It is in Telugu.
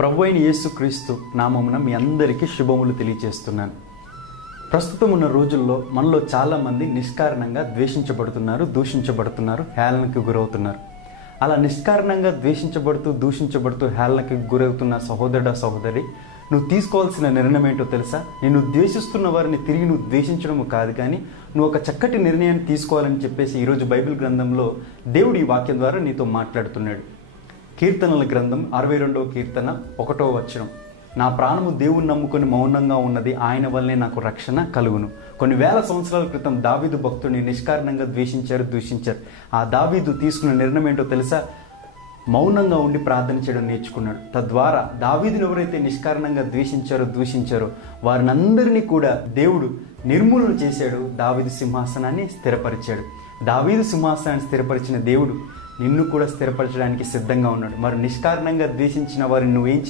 ప్రభువైన యేసుక్రీస్తు నామమున మీ అందరికీ శుభములు తెలియజేస్తున్నాను. ప్రస్తుతం ఉన్న రోజుల్లో మనలో చాలామంది నిష్కారణంగా ద్వేషించబడుతున్నారు, దూషించబడుతున్నారు, హేళనకు గురవుతున్నారు. అలా నిష్కారణంగా దూషించబడుతూ హేళనకి గురవుతున్న సహోదరుడా, సహోదరి, నువ్వు తీసుకోవాల్సిన నిర్ణయం ఏంటో తెలుసా? నిన్ను ద్వేషిస్తున్న వారిని తిరిగి నువ్వు ద్వేషించడము కాదు, కానీ నువ్వు ఒక చక్కటి నిర్ణయాన్ని తీసుకోవాలని చెప్పేసి ఈరోజు బైబిల్ గ్రంథంలో దేవుడు ఈ వాక్యం ద్వారా నీతో మాట్లాడుతున్నాడు. కీర్తనల గ్రంథం 62వ కీర్తన 1వ వచనం, నా ప్రాణము దేవుని నమ్ముకొని మౌనంగా ఉన్నది, ఆయన వల్లనే నాకు రక్షణ కలుగును. కొన్ని వేల సంవత్సరాల క్రితం దావీదు భక్తుడిని నిష్కారణంగా దూషించారు. ఆ దావీదు తీసుకున్న నిర్ణయం ఏంటో తెలుసా? మౌనంగా ఉండి ప్రార్థన చేయడం నేర్చుకున్నాడు. తద్వారా దావీదుని ఎవరైతే నిష్కారణంగా దూషించారో వారినందరినీ కూడా దేవుడు నిర్మూలన చేశాడు. దావీదు సింహాసనాన్ని స్థిరపరిచాడు. దావీదు సింహాసనాన్ని స్థిరపరిచిన దేవుడు నిన్ను కూడా స్థిరపరచడానికి సిద్ధంగా ఉన్నాడు. మరి నిష్కారణంగా ద్వేషించిన వారిని నువ్వేం